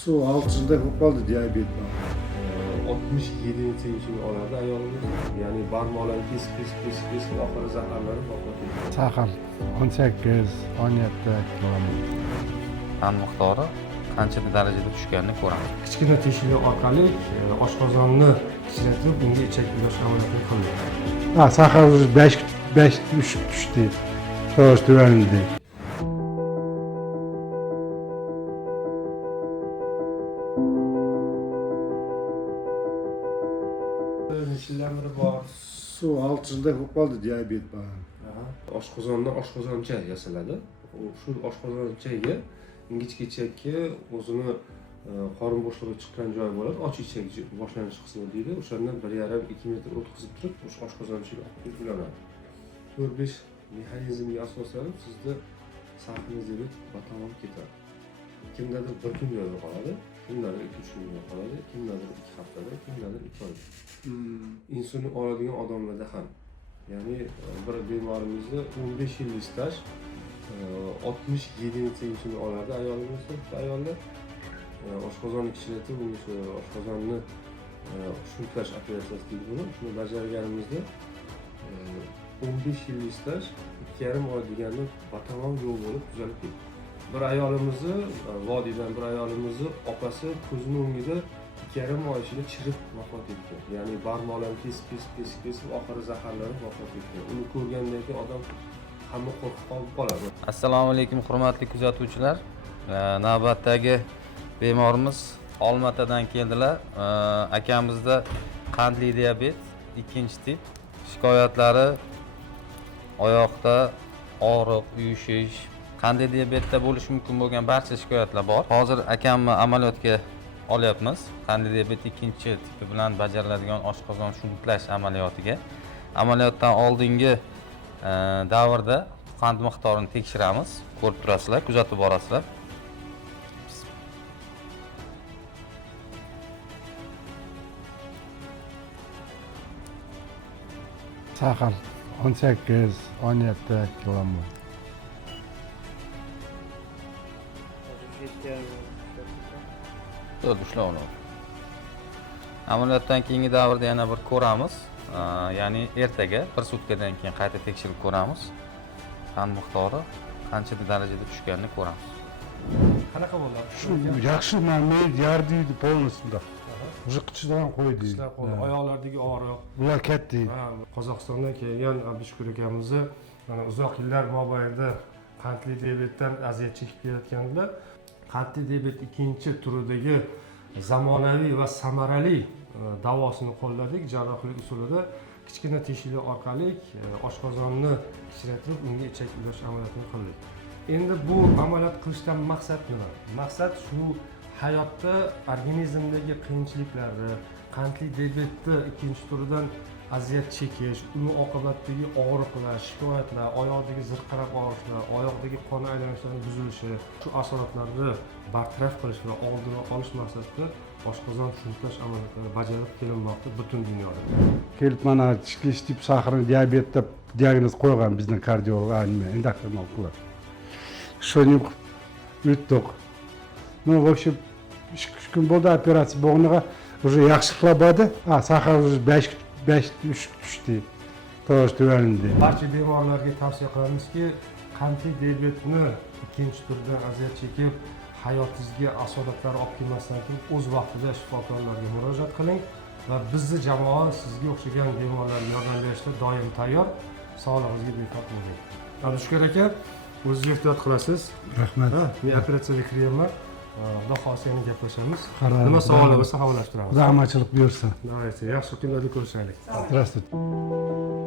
Su 6 yılda qoldi diyabet bor. 67-yilini oladi ayolimiz. Ya'ni barmoqlarni kesib oxiri zaharlanib vafot etgan. Sahar 18-17 kilometr. Qon miqdori qancha darajada tushganini ko'ramiz. Kichkina teshik orqali oshqozonni kichraytirib, unga ichak yulash amaliyotini qildi. Sahar 5 düştü. To'g'ri tuvaldi. Nishillamiri bor. Su 6 yılda qoldi diyabet bor. Oshqozondan oshqozoncha yasaladi. Shu oshqozonchaga ingichka ichakka o'zini qorin bo'shlig'i chiqqan joy bo'ladi. Och ichak boshlanish qismi deydi. O'shandan 1,5-2 metr o'tkazib turib, o'sha oshqozonchaga olib ulanadi. 4-5 mexanizmga asoslanib sizda sahni diyabet batamom ketadi. Kimdadir bir kun yo'l qoladi, kimdadir 2-3 kun yo'l qoladi, kimdadir 2 haftada, kimdadir 2 oyda. Insulin oladigan odamlarda ham, ya'ni bir bemorimizni 15 yillik staj 67 insulin oladi ayollar. Oshqozonni kichraytirib, oshqozonni shuntash operatsiyasi deydi buni. Shuni bajarganimizda 15 yillik staj 2,5 oy degani batamom yo'l bo'lib tuzalib ketdi. Bir ayolimizni, vodiydan bir ayolimizni opasi ko'zini o'ngida 2,5 oy ichida chirib vafot etgan. Ya'ni barmoqlarni kesib oxiri zaharlanib vafot etgan. Uni ko'rgandan keyin odam hamma qo'rqib qoladi. Assalomu alaykum hurmatli kuzatuvchilar. Navbatdagi bemorimiz Olmaotadan keldilar. Akamizda qandli diabet 2-tip. Shikoyatlari oyoqda og'riq, uyushish, qandli diabetda bo'lishi mumkin bo'lgan barcha shikoyatlar bor. Hozir akamni amaliyotga olyapmiz. Qandli diabet 2-tipi bilan bajariladigan oshqozon shuntash amaliyotiga. Amaliyotdan oldingi davrda qand miqdorini tekshiramiz. Ko'rib turasizlar, kuzatib borasizlar. Sahar 18-17 kilometr. Ushlab olamiz. Amaliyotdan keyingi davrda yana bir ko'ramiz. Ya'ni ertaga bir sutkadan keyin qayta tekshirib ko'ramiz. Qand miqdori qancha darajada tushganini ko'ramiz. Qanaqa bo'ladi? Shu yaxshi men yardiydi polnosida. Уже qichdan qo'ydi. Oyoqlardagi og'riq. Ular ketdi. Qozog'istondan kelgan Abdushukur akamizni uzoq yillar mobaynida qandli diabetdan aziyat chekib kelayotganlar. Qandli diabet 2-turidagi zamonaviy va samarali davosini qo'lladik. Jarrohlik usulida kichkina teshiklar orqali oshqozonni kichraytirib, unga ichak yulash amaliyotini qildik. Endi bu amaliyot qilishdan maqsad nima? Maqsad shu hayotda organizmdagi qiyinchiliklarni, qandli diabetni 2-turidan aziyat chekish, uni oqibatidagi og'riqlar, shikoyatlar, oyoqdagi zirqirab og'riqlar, oyoqdagi qon aylanishlarning buzilishi, shu asoratlarni bartaraf qilish va oldini olish maqsadida oshqozon shuntash amaliyotlari bajarib kelinmoqda butun dunyoda. Kelib mana 2-tip sahar diabet deb diagnoz qo'ygan bizning kardiolog endokrinologlar. Shuni o'tdik. Ну, в общем, 3 kun bo'ldi operatsiya bo'lganiga уже yaxshi qilib bo'ldi. Sahar 5 düştü. To'g'ri tuvaldi. Barcha bemorlarga tavsiya qilamizki, qandli diabetni 2-turdan aziyat chekib, hayotingizga asoratlar olib kelmasdan keyin o'z vaqtida shifokorlarga murojaat qiling va bizning jamoa sizga o'xshagan bemorlarga yordam berishga doim tayyor. Sog'lig'ingizga befarq bo'ling. Abdushukur aka, o'zingiz ehtiyot qilasiz. Rahmat. Men operatsiyaga kiryapman. Xudo xohlasa yana gaplashamiz. Qaror. Nima savollar bo'lsa havollashtiramiz. Xudo amachilik buyursin. Yaxshi kunlarda ko'rishaylik. Здравствуйте.